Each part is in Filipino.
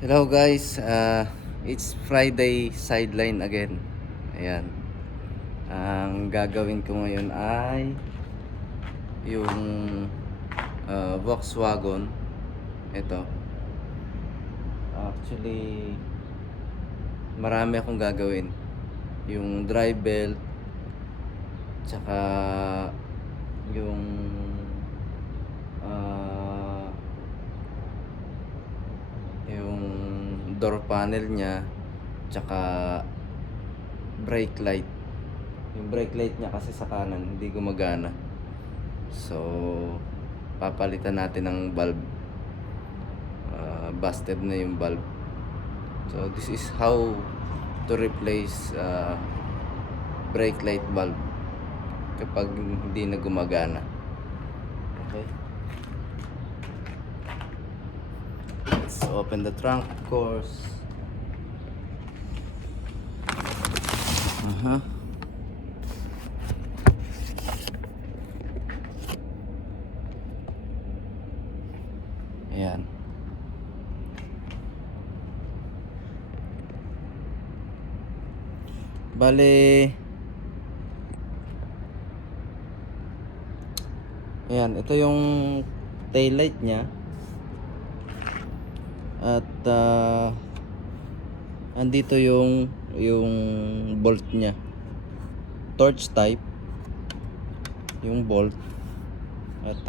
Hello guys, it's Friday sideline again. Ayan. Ang gagawin ko ngayon ay yung Volkswagen. Ito. Actually, marami akong gagawin. Yung drive belt, tsaka yung ah, yung door panel niya, tsaka brake light. Yung brake light niya kasi sa kanan hindi gumagana, so papalitan natin ng bulb. Busted na yung bulb, so this is how to replace brake light bulb kapag hindi na gumagana. Okay, let's open the trunk, of course. Ayan. Bale, ayan, ito yung tail light niya. At andito yung bolt niya. Torch type yung bolt. At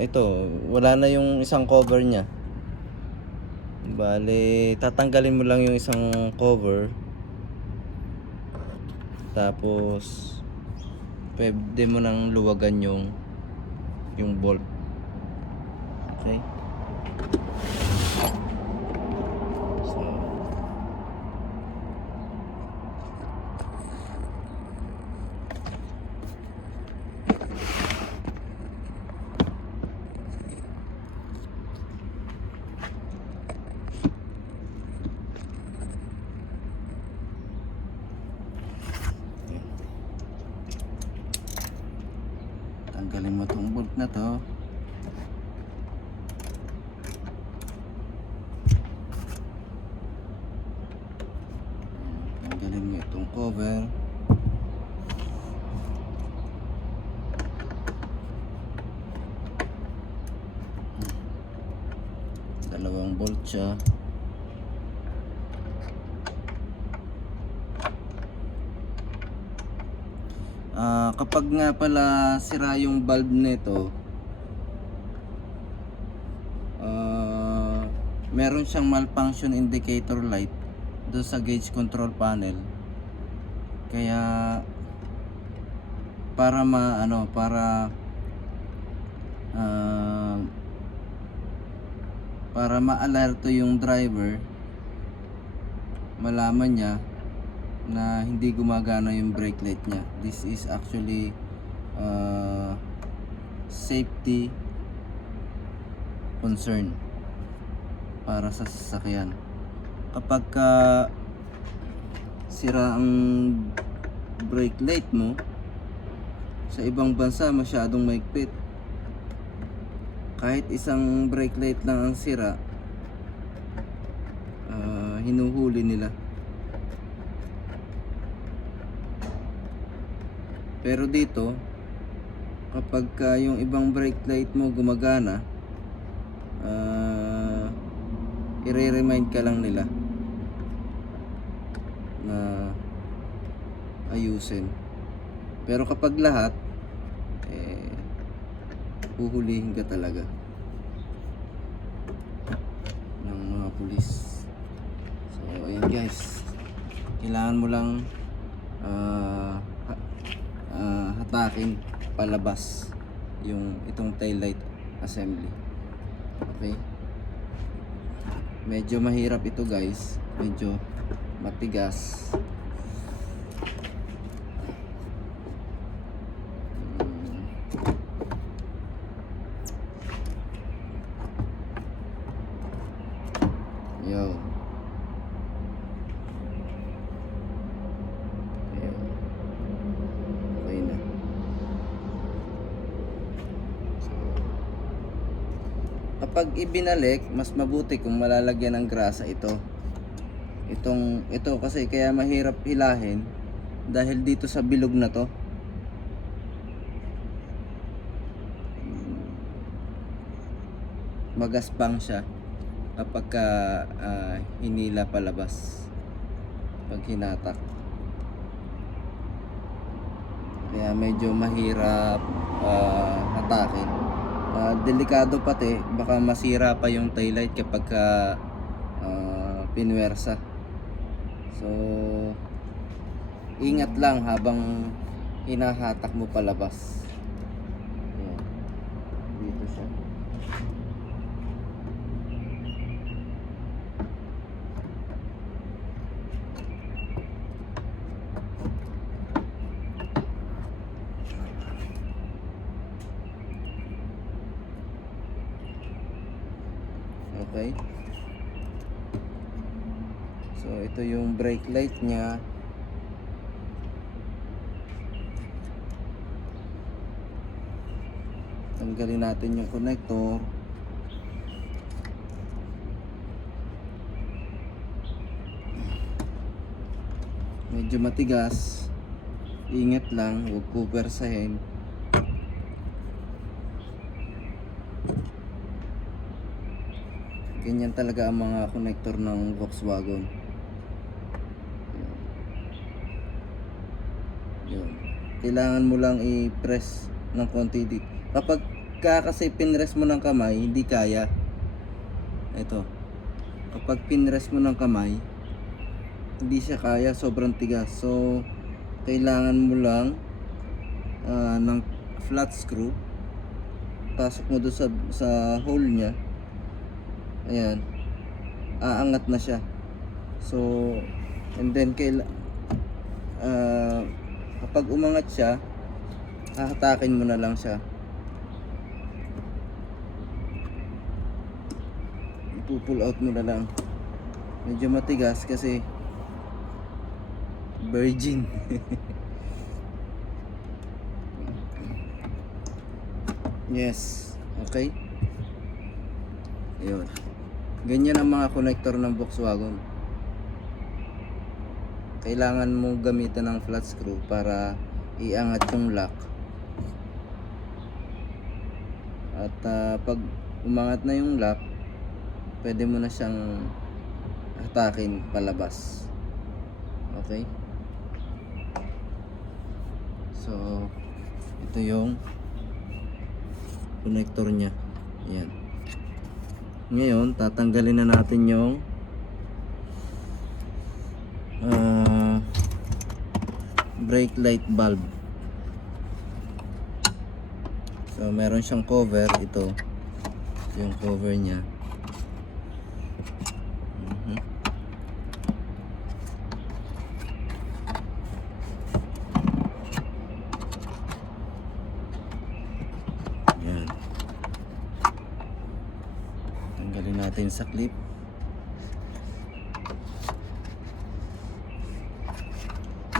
ito, wala na yung isang cover niya. Bale, tatanggalin mo lang yung isang cover. Tapos pwede mo nang luwagan yung bolt. Okay? So, tanggalin mo tong bolt na to. Tanggalin mo itong cover. Dalawang bolt siya. Kapag nga pala sira yung bulb nito, meron siyang malfunction indicator light doon sa gauge control panel. Kaya para para ma-alerto yung driver, malaman niya na hindi gumagana yung brake light niya. This is actually safety concern para sa sasakyan. Kapag sira ang brake light mo, sa ibang bansa masyadong maigpit. Kahit isang brake light lang ang sira, hinuhuli nila. Pero dito, kapag yung ibang brake light mo gumagana, i-remind ka lang nila na ayusin. Pero kapag lahat, huhulihin ka talaga ng mga pulis. So ayan guys, kailangan mo lang hatakin palabas itong tail light assembly. Okay, medyo mahirap ito guys, medyo matigas. Yo. Okay na. So, kapag ibinalik, mas mabuti kung malalagyan ng grasa ito. Ito kasi kaya mahirap hilahin dahil dito sa bilog na to. Magaspang siya kapag hinila palabas pag hinatak. Kaya medyo mahirap hatakin. Delikado pati, baka masira pa yung taillight kapag pinwersa. So ingat lang habang hinahatak mo palabas. Ayan. Dito siya. Okay. So ito yung brake light niya. Tanggalin natin yung connector. Medyo matigas. Ingat lang, huwag pupersahin. Ganyan talaga ang mga connector ng Volkswagen. Yun. Kailangan mo lang i-press ng konti dito. Kapag kasi pinress mo ng kamay, hindi kaya. Ito. Kapag pinress mo ng kamay, hindi siya kaya, sobrang tigas. So, kailangan mo lang ng flat screw. Pasok mo doon sa hole niya. Ayan, aangat na siya. So, and then kapag umangat siya, hahatakin mo na lang siya. Ipupull out mo na lang. Medyo matigas kasi virgin. Yes, okay. Ayun. Ganyan ang mga connector ng Volkswagen. Kailangan mo gamitan ng flat screw para iangat yung lock. At pag umangat na yung lock, pwede mo na siyang hatakin palabas. Okay? So, ito yung connector niya. Ayan. Ngayon, tatanggalin na natin yung brake light bulb. So, meron siyang cover. Ito yung cover niya. Yan. Tanggalin natin sa clip.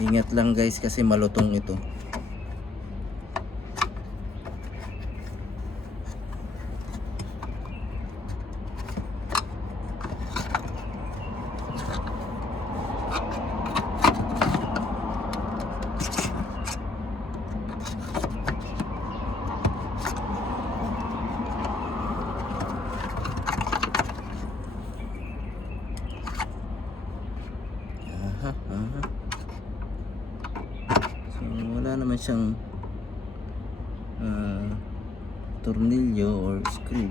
Ingat lang guys kasi malutong ito. So wala naman siyang tornilyo or screw.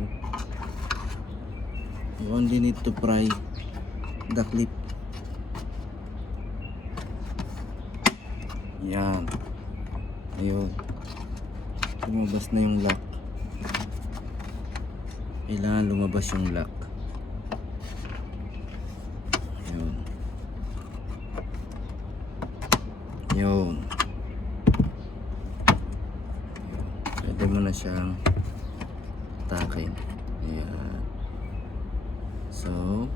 You only need to pry the clip. Yan. Ayun. Lumabas na yung lock. Kailangan lumabas yung lock. Ayun. Yun. Pwede mo na siyang takin. Ayan. So,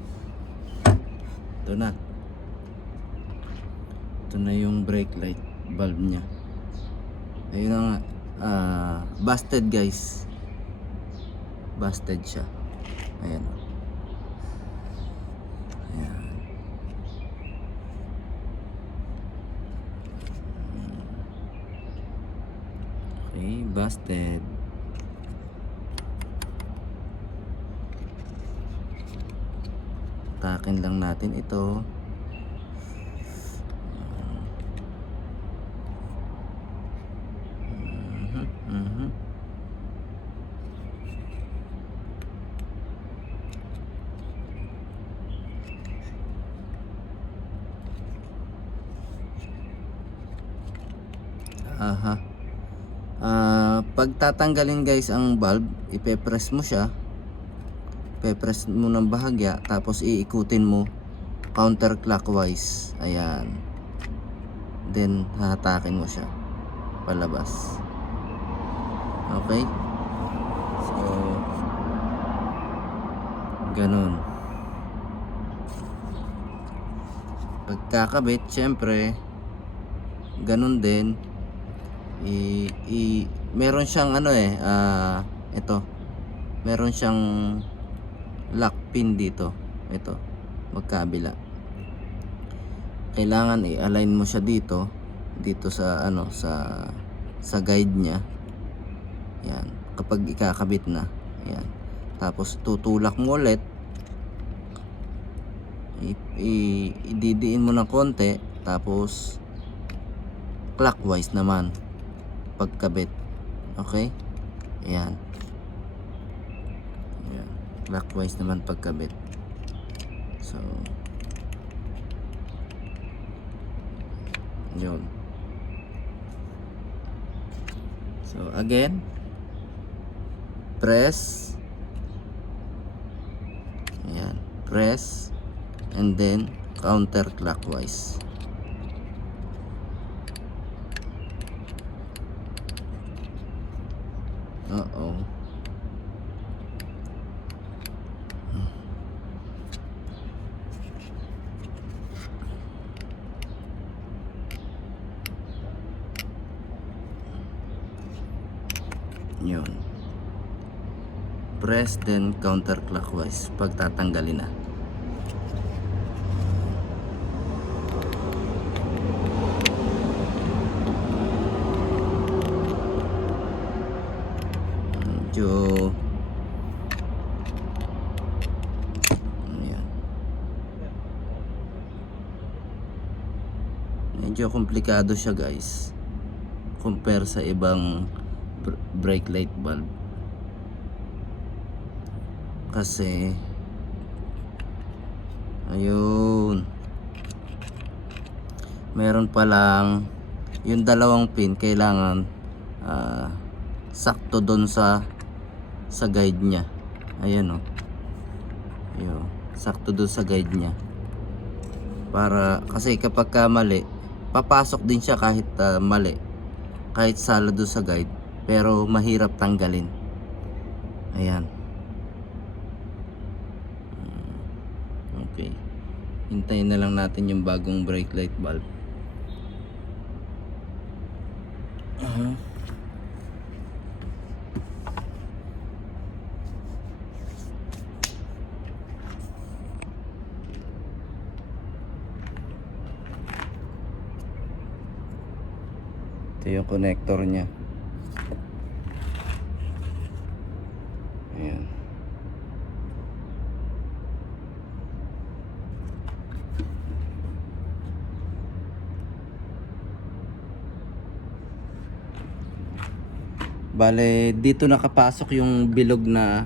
ito na. Ito na yung brake light bulb niya. Ayun na nga. Busted guys. Busted siya. Ayan. Ayan. Okay, busted. Takin lang natin ito. Mhm. Aha. Pag tatanggalin guys ang valve, ipe-press mo siya. Ipe-press mo ng bahagya, tapos iikutin mo counterclockwise. Ayan. Then hahatakin mo siya palabas. Okay? So ganun. Pagkakabit, syempre ganun din. Meron siyang ano ito. Meron siyang lock pin dito. Ito, magkabila. Kailangan i-align mo siya dito sa ano, sa guide niya. Yan, kapag ikakabit na. Yan. Tapos tutulak mo ulit. Ididiin mo ng konti, tapos clockwise naman pagkabit. Okay? Ayan. Ayan. Clockwise naman pagkabit. So yun. So again, press. Ayan. Press and then counterclockwise. Uh-oh. Yun. Press then counterclockwise pag tatanggalin na. Medyo ayan. Medyo komplikado siya guys compare sa ibang brake light bulb, kasi ayun, meron palang yung dalawang pin kailangan sakto doon sa guide niya. Ayan o. Ayun, sakto doon sa guide niya. Para kasi kapag mali, papasok din siya kahit mali. Kahit sala doon sa guide, pero mahirap tanggalin. Ayan. Okay. Hintayin na lang natin yung bagong brake light bulb. Ito yung connector niya. Ayan. Bale, dito nakapasok yung bilog na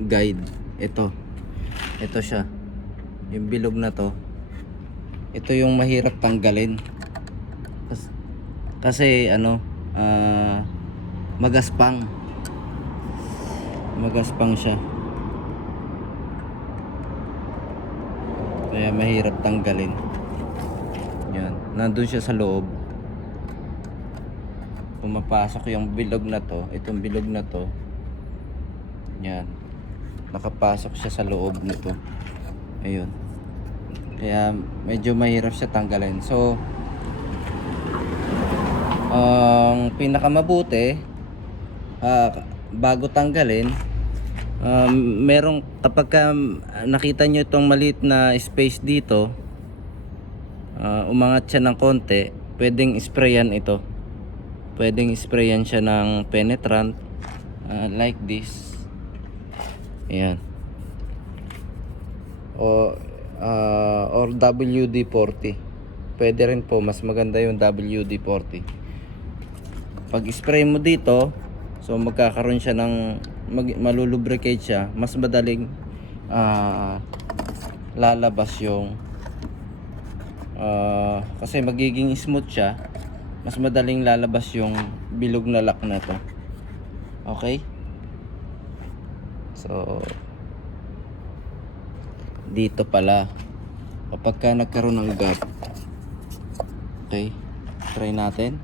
guide. Ito siya. Yung bilog na to. Ito yung mahirap tanggalin. Kasi ano, magaspang siya, kaya mahirap tanggalin. Yan, nandun siya sa loob. Pumapasok yung bilog na to, itong bilog na to. Yan, nakapasok siya sa loob nito. Ayun, kaya medyo mahirap siya tanggalin. So ang pinakamabuti, bago tanggalin, Merong kapag nakita nyo itong maliit na space dito, umangat siya ng konti, pwedeng sprayan ito. Pwedeng sprayan siya ng penetrant, like this. Ayan. Or WD-40. Pwede rin po, mas maganda yung WD-40. Pag spray mo dito, so magkakaroon siya ng malulubricate siya, mas madaling lalabas yung kasi magiging smooth siya, mas madaling lalabas yung bilog na lock na to. Okay, so dito pala kapag ka nagkaroon ng gap. Okay, try natin.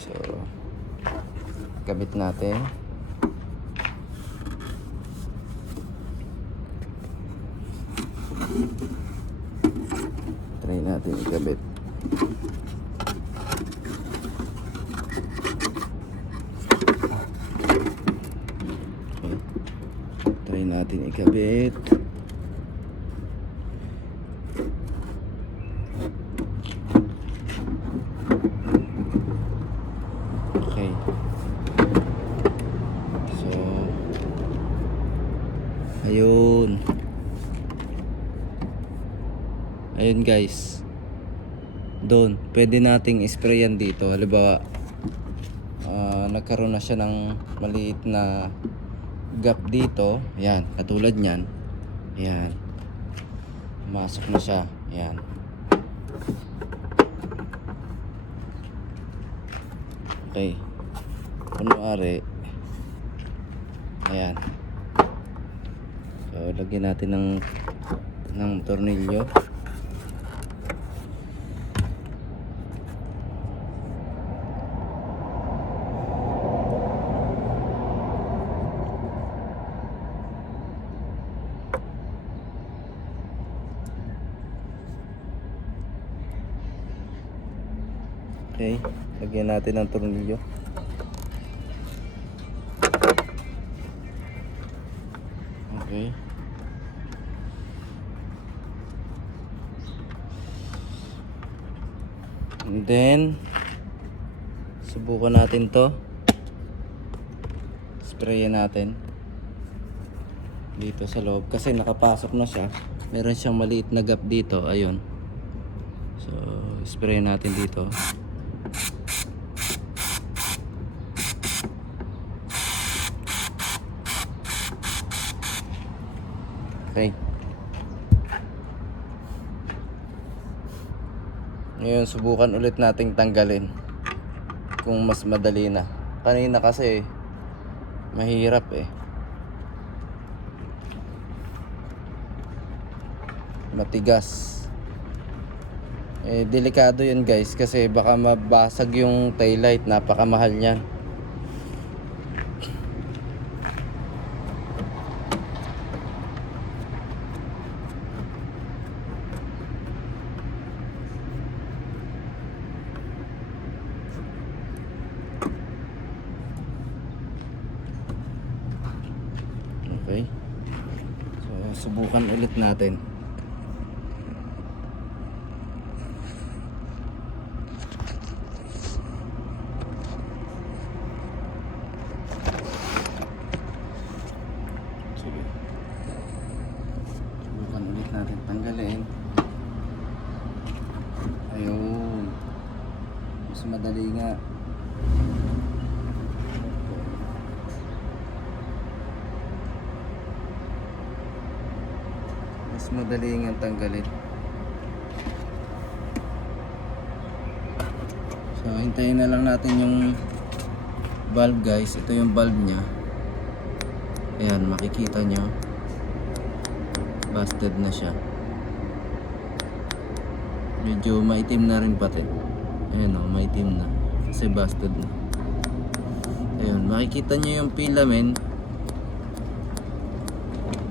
So kabit natin. Try natin ikabit. Okay. Try natin ikabit. Okay. So ayun. Ayun guys, doon pwede nating sprayan dito. Halimbawa nagkaroon na siya ng maliit na gap dito, yan, katulad nyan, yan, masok na siya, yan. Okay, kunwari, ayan, so lagyan natin ng tornilyo. Okay, lagyan natin ng tornilyo. Okay. And then subukan natin to. Sprayin natin dito sa loob kasi nakapasok na siya. Meron siyang maliit na gap dito, ayun. So, sprayin natin dito. Okay. Ngayon subukan ulit nating tanggalin kung mas madali na. Kanina kasi mahirap eh. Matigas. Delikado yun guys kasi baka mabasag yung taillight, napakamahal niyan. Okay. So subukan ulit natin. Subukan ulit natin tanggalin. Ayun. Mas madali nga. Mas madali nga tanggalin. So hintayin na lang natin yung valve guys. Ito yung valve nya. Ayan, makikita nyo busted na siya. Medyo maitim na rin pati. Ayan o, maitim na kasi busted na. Ayun, makikita nyo yung filament,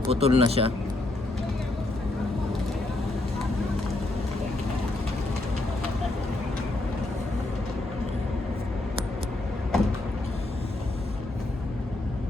putol na siya.